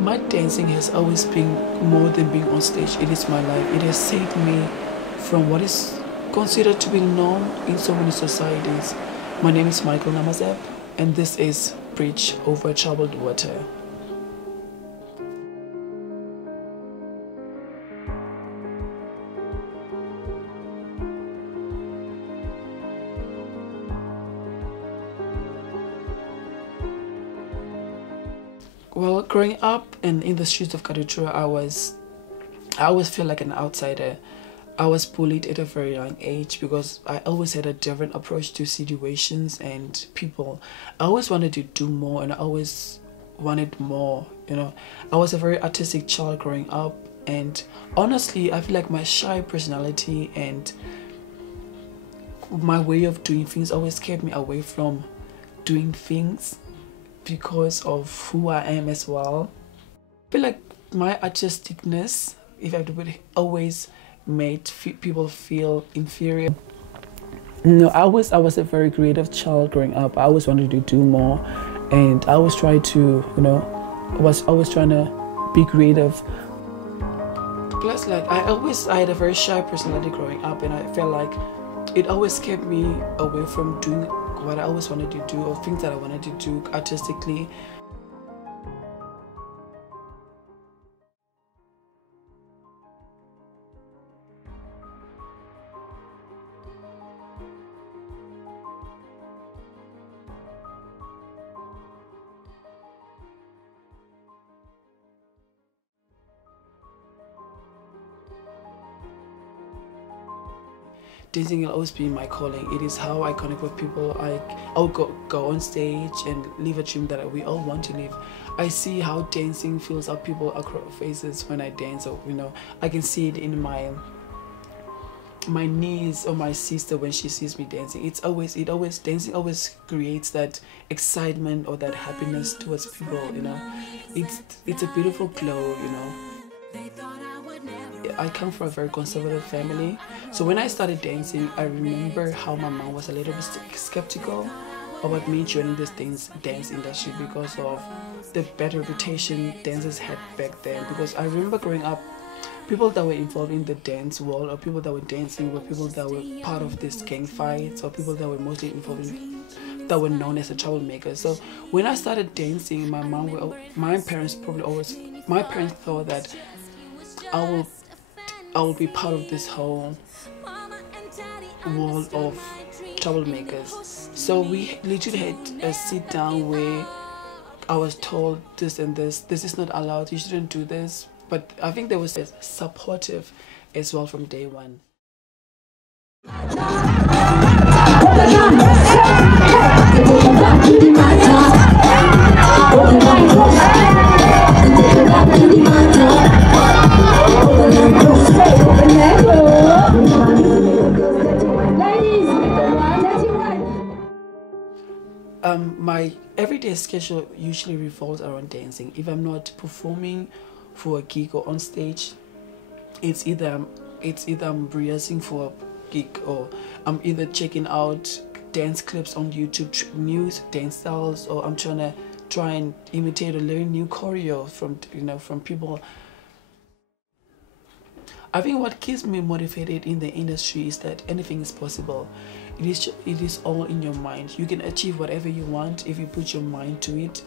My dancing has always been more than being on stage. It is my life. It has saved me from what is considered to be norm in so many societies. My name is Namaseb, and this is Bridge Over Troubled Water. Well, growing up and in the streets of Kadutura, I always feel like an outsider. I was bullied at a very young age because I always had a different approach to situations and people. I always wanted to do more and I always wanted more, you know. I was a very artistic child growing up, and honestly, I feel like my shy personality and my way of doing things always kept me away from doing things because of who I am as well. I feel like my artisticness, if I have to put it, always made people feel inferior. No, I was a very creative child growing up. I always wanted to do more, and I always tried to, you know, I was always trying to be creative. Plus, like, I had a very shy personality growing up, and I felt like it always kept me away from doing what I always wanted to do, or things that I wanted to do artistically. Dancing will always be my calling. It is how I connect with people. I'll go on stage and live a dream that we all want to live. I see how dancing fills up people across faces when I dance, or, you know, I can see it in my niece or my sister when she sees me dancing. Dancing always creates that excitement or that happiness towards people, you know. It's a beautiful glow, you know. I come from a very conservative family, so when I started dancing, I remember how my mom was a little bit skeptical about me joining this dance industry because of the bad reputation dancers had back then. Because I remember growing up, people that were involved in the dance world, or people that were dancing, were people that were part of these gang fights, or people that were mostly involved in, that were known as the troublemakers. So when I started dancing, my parents thought that I will be part of this whole world of troublemakers. So we literally had a sit down where I was told this and this is not allowed, you shouldn't do this. But I think they were supportive as well from day one. My everyday schedule usually revolves around dancing. If I'm not performing for a gig or on stage, it's either I'm rehearsing for a gig, or I'm either checking out dance clips on YouTube, new dance styles, or I'm trying and imitate or learn new choreo from people. I think what keeps me motivated in the industry is that anything is possible. It is all in your mind. You can achieve whatever you want if you put your mind to it,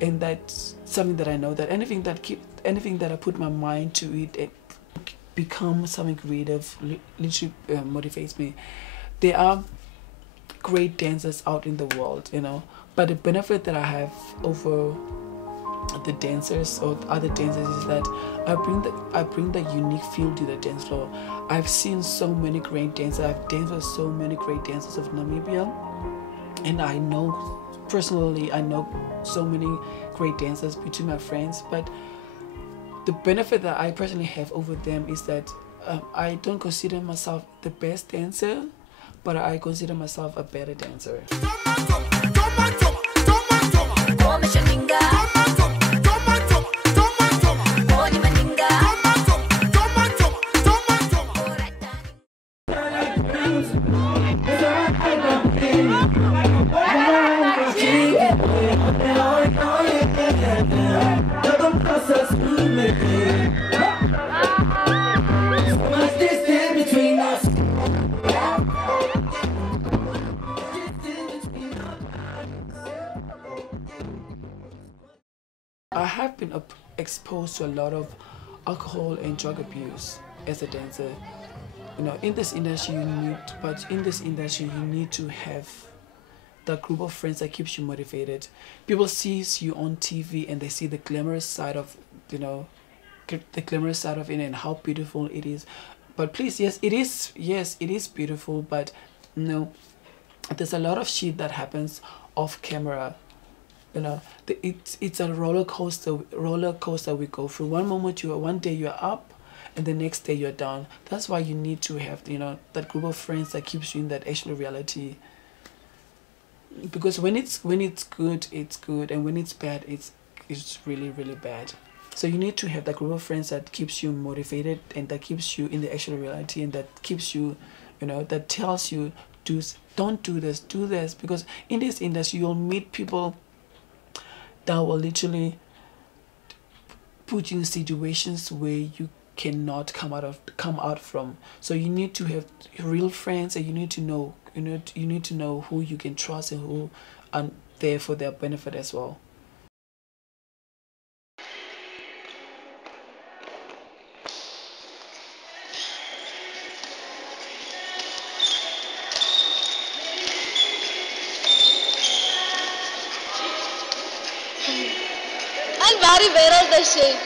and that's something that I know, that anything that I put my mind to it becomes something creative. Literally motivates me. There are great dancers out in the world, you know, but the benefit that I have over the dancers or other dancers is that I bring the unique feel to the dance floor. I've seen so many great dancers. I've danced with so many great dancers of Namibia, and I know personally so many great dancers between my friends. But the benefit that I personally have over them is that I don't consider myself the best dancer, but I consider myself a better dancer. I have been exposed to a lot of alcohol and drug abuse as a dancer. You know, in this industry you need to have that group of friends that keeps you motivated. People sees you on TV and they see the glamorous side of, you know, the glamorous side of it and how beautiful it is. But please, yes, it is beautiful, but no, there's a lot of shit that happens off camera. You know, it's a roller coaster we go through. One day you're up and the next day you're down. That's why you need to have, you know, that group of friends that keeps you in that actual reality. Because when it's good, it's good, and when it's bad, it's really, really bad. So you need to have that group of friends that keeps you motivated and that keeps you in the actual reality, and that keeps you, you know, that tells you, don't do this, do this. Because in this industry you'll meet people that will literally put you in situations where you cannot come out from. So you need to have real friends, and you need to know who you can trust and who are there for their benefit as well. And very well the shape.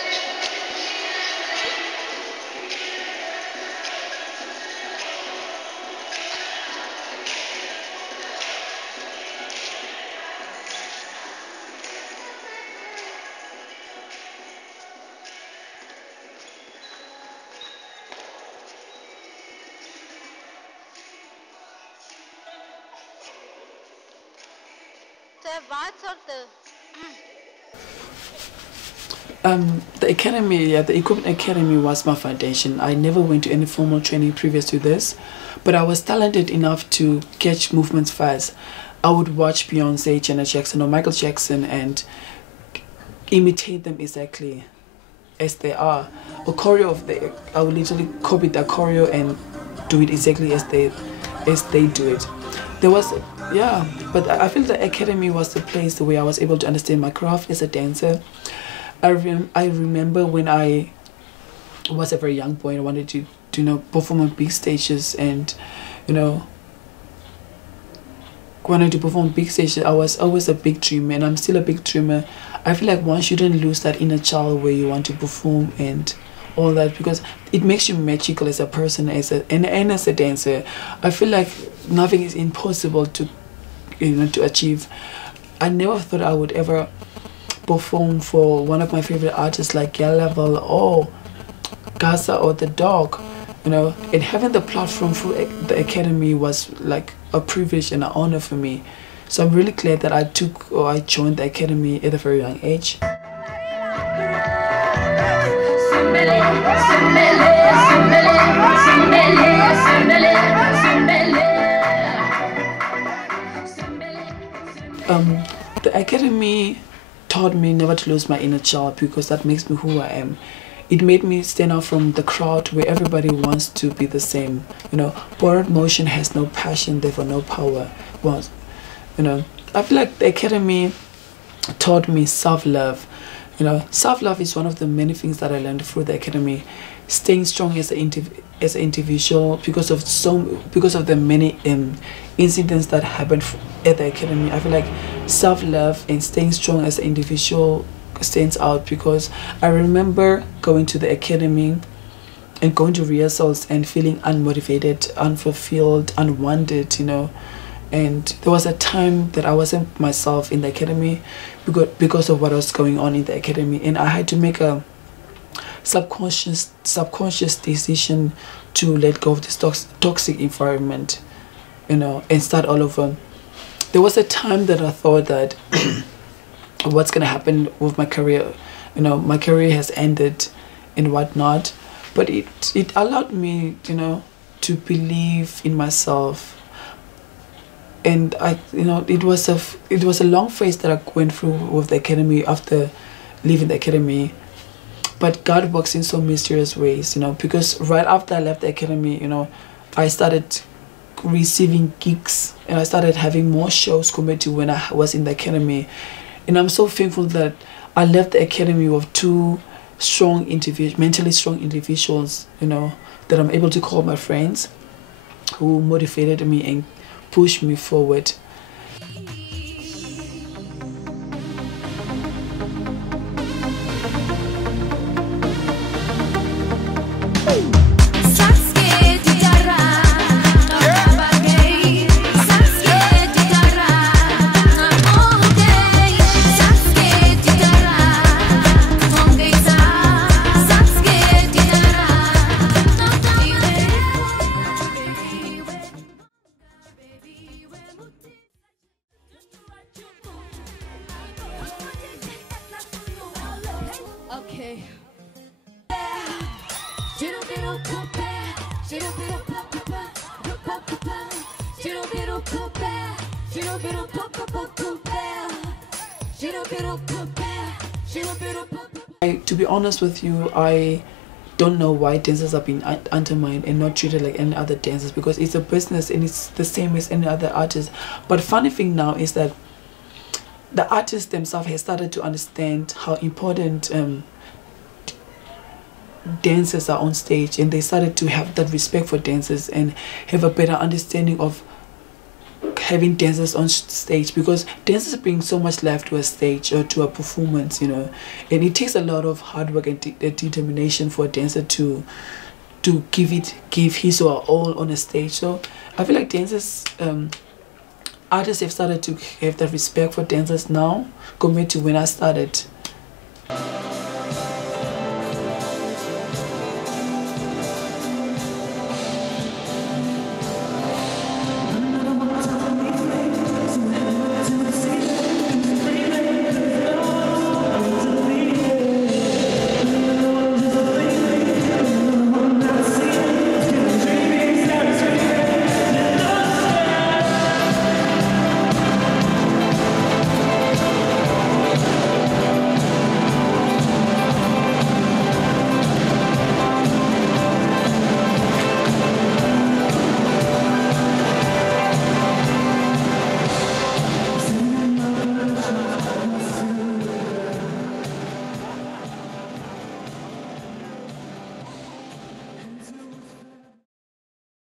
The academy, yeah, the equipment academy was my foundation. I never went to any formal training previous to this, but I was talented enough to catch movements fast. I would watch Beyonce, Janet Jackson, or Michael Jackson and imitate them exactly as they are. A choreo I would literally copy the choreo and do it exactly as they do it. There was, yeah, but I feel the academy was the place where I was able to understand my craft as a dancer. I remember when I was a very young boy and I wanted to you know, perform on big stages, and you know, wanted to perform big stages. I was always a big dreamer, and I'm still a big dreamer. I feel like one shouldn't lose that inner child where you want to perform and all that, because it makes you magical as a person, and as a dancer. I feel like nothing is impossible to, you know, to achieve. I never thought I would ever perform for one of my favorite artists like Gal Level or Gaza or The Dog, you know, and having the platform for the academy was like a privilege and an honor for me. So I'm really glad that I joined the academy at a very young age. The academy taught me never to lose my inner child, because that makes me who I am. It made me stand out from the crowd where everybody wants to be the same. You know, borrowed motion has no passion, therefore no power. Well, you know, I feel like the academy taught me self-love. You know, self-love is one of the many things that I learned through the academy. Staying strong as an individual because of the many incidents that happened at the academy. I feel like self-love and staying strong as an individual stands out, because I remember going to the academy and going to rehearsals and feeling unmotivated, unfulfilled, unwanted, you know. And there was a time that I wasn't myself in the academy because of what was going on in the academy, and I had to make a subconscious decision to let go of this toxic environment, you know, and start all over. There was a time that I thought that what's gonna happen with my career, you know, my career has ended and whatnot, but it allowed me, you know, to believe in myself. And you know, it was a long phase that I went through with the academy after leaving the academy. But God works in so mysterious ways, you know, because right after I left the academy, you know, I started receiving gigs and I started having more shows compared to when I was in the academy. And I'm so thankful that I left the academy with two strong individuals, mentally strong individuals, you know, that I'm able to call my friends, who motivated me and pushed me forward. Okay. To be honest with you, I don't know why dancers are being undermined and not treated like any other dancers, because it's a business and it's the same as any other artist. But funny thing now is that the artists themselves have started to understand how important dancers are on stage, and they started to have that respect for dancers and have a better understanding of having dancers on stage, because dancers bring so much life to a stage or to a performance, you know, and it takes a lot of hard work and determination for a dancer to give his or her all on a stage. So I feel like dancers, artists have started to have that respect for dancers now compared to when I started.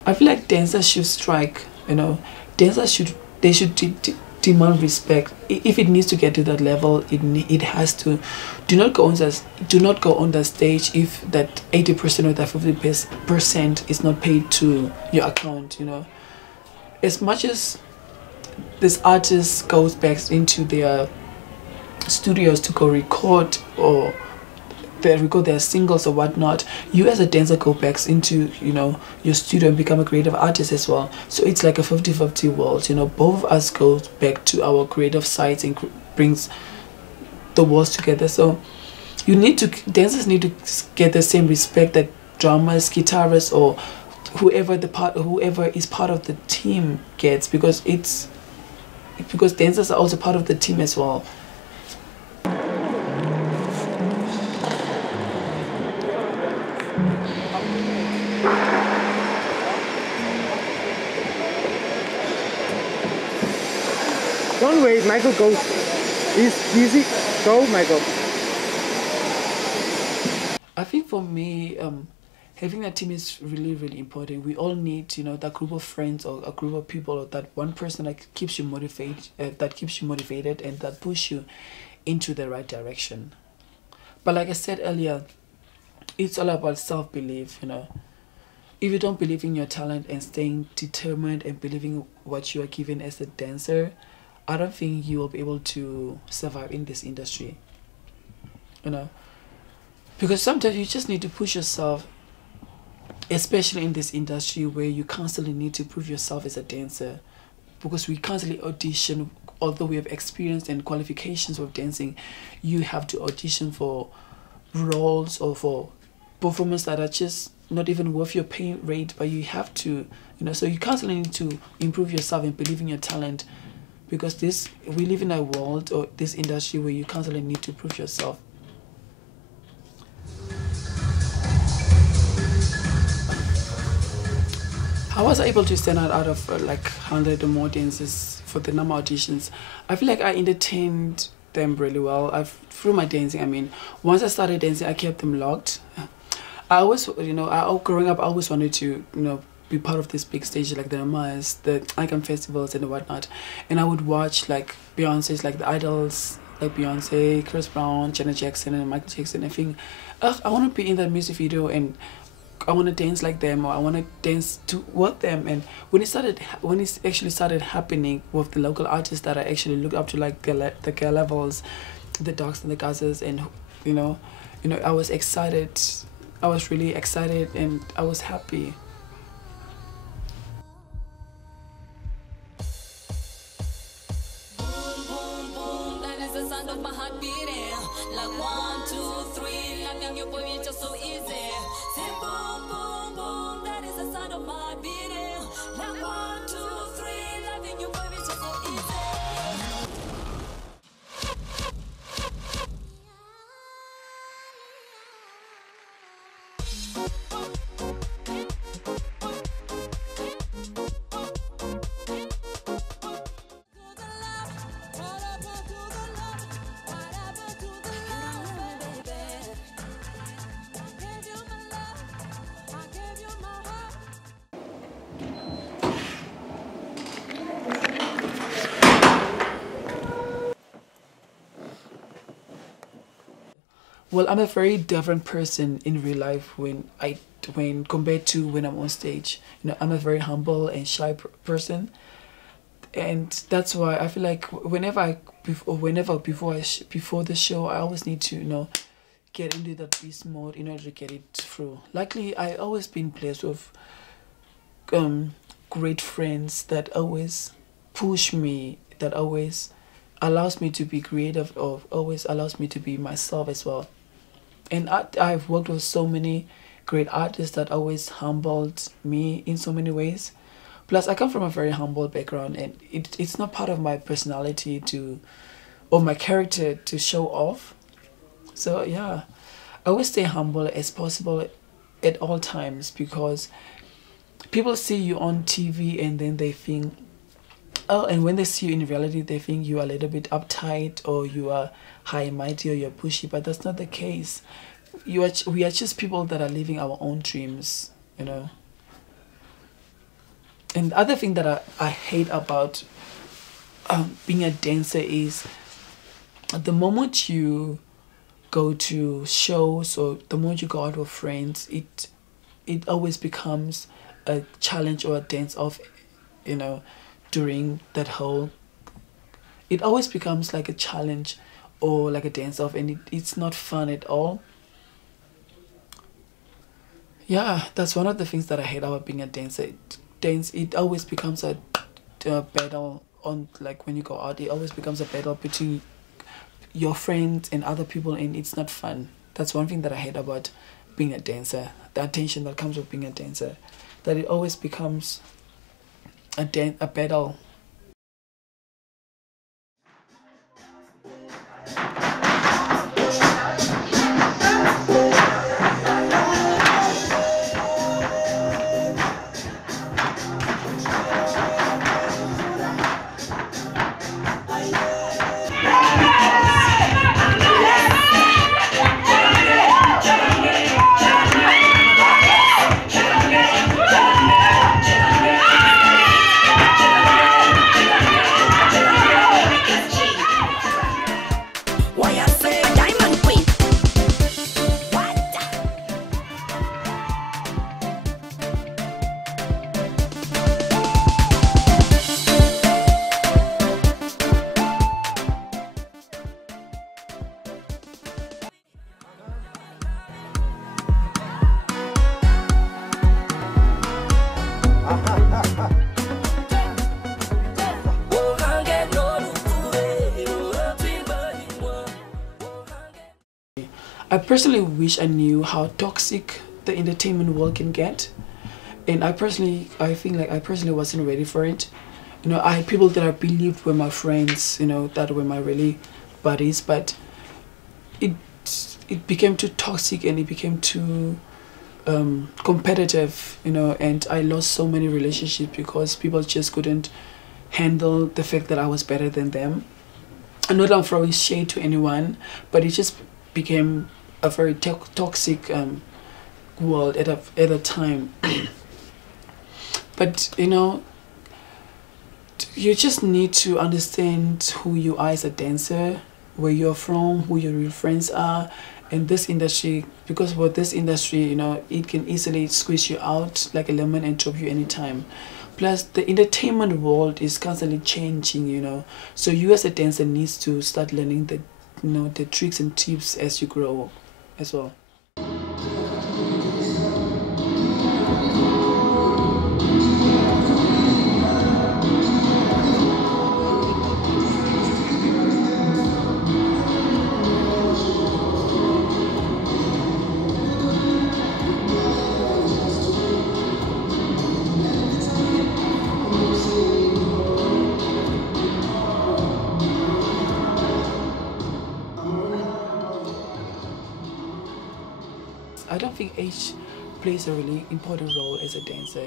I feel like dancers should strike, you know. Dancers should demand respect. If it needs to get to that level, it has to. Do not go on the stage if that 80% or that 50% is not paid to your account, you know. As much as this artist goes back into their studios to go record, or they record their singles or whatnot, you as a dancer go back into, you know, your studio and become a creative artist as well. So it's like a 50-50 world, you know. Both of us go back to our creative sides and brings the worlds together. So dancers need to get the same respect that drummers, guitarists, or whoever is part of the team gets, because dancers are also part of the team as well. Don't wait, Michael, go. It's easy. Go, Michael. I think for me, having a team is really, really important. We all need, you know, that group of friends or a group of people, or that one person that keeps you motivated, and that push you into the right direction. But like I said earlier, it's all about self-belief, you know. If you don't believe in your talent and staying determined and believing what you are given as a dancer, I don't think you will be able to survive in this industry, you know. Because sometimes you just need to push yourself, especially in this industry where you constantly need to prove yourself as a dancer, because we constantly audition. Although we have experience and qualifications with dancing, you have to audition for roles or for performances that are just not even worth your pay rate, but you have to, you know. So you constantly need to improve yourself and believe in your talent, because we live in a world, or this industry, where you constantly need to prove yourself. I was able to stand out of like 100 or more dances for the Nama auditions. I feel like I entertained them really well. Through my dancing, I mean, once I started dancing, I kept them locked. I always, growing up, I always wanted to, be part of this big stage like the Namaseb, the Icon festivals and whatnot. And I would watch like Beyonce's, like the idols, like Beyonce, Chris Brown, Janet Jackson, and Michael Jackson. I think, I want to be in that music video, and I want to dance like them, or I want to dance toward them. And when it actually started happening with the local artists that I actually look up to, like the Girl Levels, the Dogs and the Gazas, and I was excited. I was really excited, and I was happy. Well, I'm a very different person in real life when compared to when I'm on stage. I'm a very humble and shy person, and that's why I feel like before the show, I always need to get into that beast mode in order to get it through. Luckily, I always been blessed with great friends that always push me, that always allows me to be creative, or always allows me to be myself as well. And I've worked with so many great artists that always humbled me in so many ways. Plus, I come from a very humble background, and it's not part of my personality or my character to show off. So yeah, I always stay humble as possible at all times, because people see you on TV and then they think, and when they see you in reality, they think you are a little bit uptight, or you are high and mighty, or you're pushy, but that's not the case. We are just people that are living our own dreams, And the other thing that I hate about being a dancer is the moment you go to shows, or the moment you go out with friends, it always becomes a challenge or a dance off, during that whole, it always becomes like a challenge or like a dance off, and it's not fun at all. Yeah, that's one of the things that I hate about being a dancer. It always becomes a battle on, like, when you go out, it always becomes a battle between your friends and other people, and it's not fun. That's one thing that I hate about being a dancer, the attention that comes with being a dancer, that it always becomes a battle. I personally wish I knew how toxic the entertainment world can get, and I personally wasn't ready for it. I had people that I believed were my friends, that were my really buddies, but it became too toxic, and it became too competitive, and I lost so many relationships because people just couldn't handle the fact that I was better than them. not I'm throwing shade to anyone, but it just became a very toxic world at a time. But you know, you just need to understand who you are as a dancer, where you're from, who your real friends are, and this industry. Because with this industry, you know, it can easily squeeze you out like a lemon and drop you anytime. Plus, the entertainment world is constantly changing, you know. So you as a dancer needs to start learning the, you know, the tricks and tips as you grow, as well. I don't think age plays a really important role as a dancer.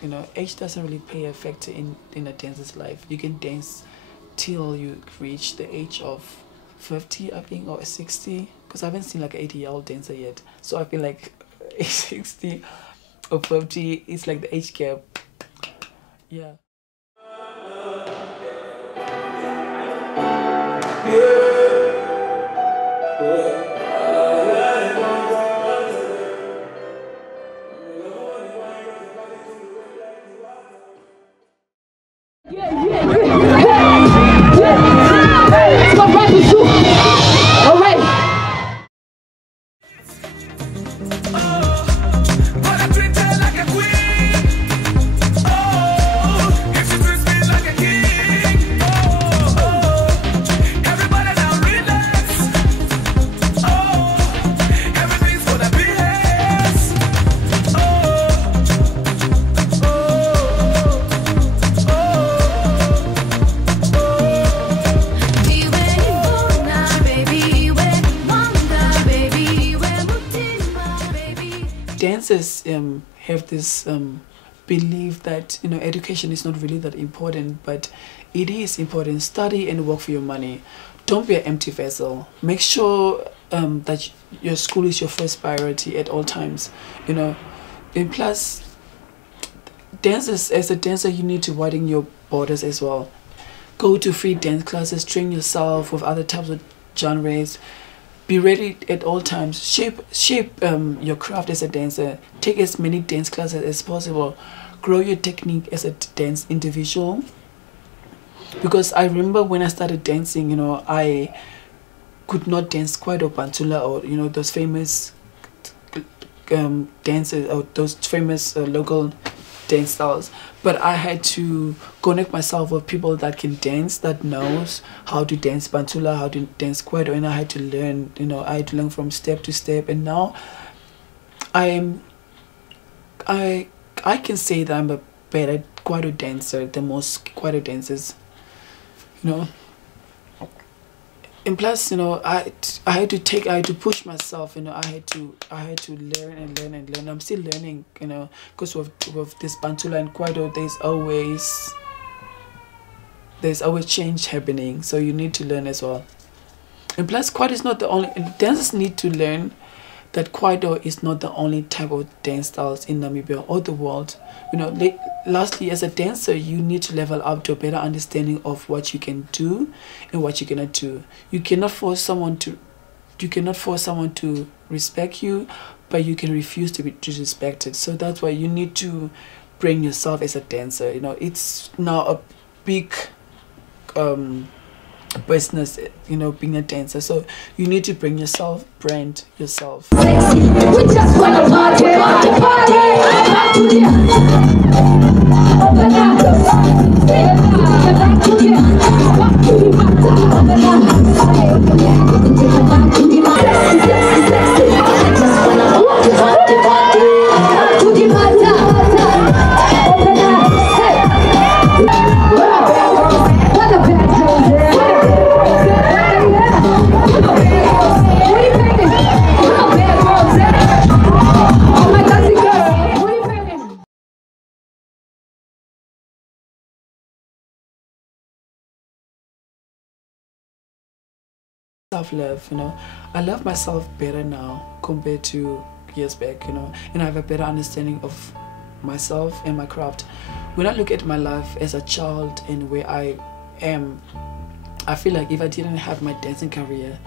You know, age doesn't really play a factor in a dancer's life. You can dance till you reach the age of 50, I think, or 60. Because I haven't seen like an 80-year-old dancer yet. So I feel like 60 or 50 is like the age gap. Yeah. Dancers have this belief that, you know, education is not really that important, but it is important. Study and work for your money. Don't be an empty vessel. Make sure that your school is your first priority at all times, you know. And plus, dancers, as a dancer, you need to widen your borders as well. Go to free dance classes, train yourself with other types of genres. Be ready at all times. Shape your craft as a dancer. Take as many dance classes as possible. Grow your technique as a dance individual. Because I remember when I started dancing, you know, I could not dance quite a pantula, or, you know, those famous dancers, or those famous local dance styles. But I had to connect myself with people that can dance, that knows how to dance pantula, how to dance kwaito, and I had to learn, you know, I had to learn from step to step. And now I can say that I'm a better kwaito dancer than most kwaito dancers, you know. And plus, you know, I had to push myself, you know. I had to learn and learn and learn. I'm still learning, you know, because with this pantula and kwaito, there's always change happening, so you need to learn as well. And plus, kwaito is not the only, dancers need to learn that kwaito is not the only type of dance styles in Namibia or the world. You know, lastly, as a dancer, you need to level up to a better understanding of what you can do and what you cannot do. You cannot force someone to respect you, but you can refuse to be disrespected. So that's why you need to bring yourself as a dancer. You know, it's now a big business, you know, being a dancer. So you need to bring yourself, brand yourself. We just wanna party, party, self-love, you know. I love myself better now compared to years back, you know, and I have a better understanding of myself and my craft. When I look at my life as a child and where I am, I feel like if I didn't have my dancing career,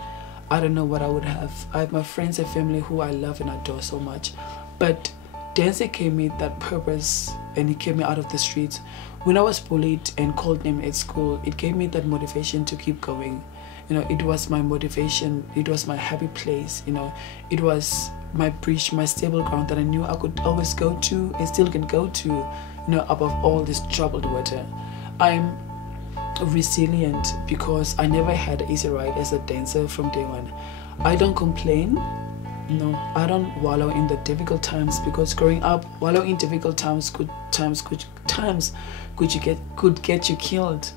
I don't know what I would have. I have my friends and family who I love and adore so much, but dancing gave me that purpose, and it kept me out of the streets. When I was bullied and called name at school, it gave me that motivation to keep going. You know, it was my motivation, it was my happy place, you know, it was my bridge, my stable ground that I knew I could always go to and still can go to, you know, above all this troubled water. I'm resilient because I never had an easy ride as a dancer from day one. I don't complain. No, I don't wallow in the difficult times, because growing up, wallow in difficult times could get you killed.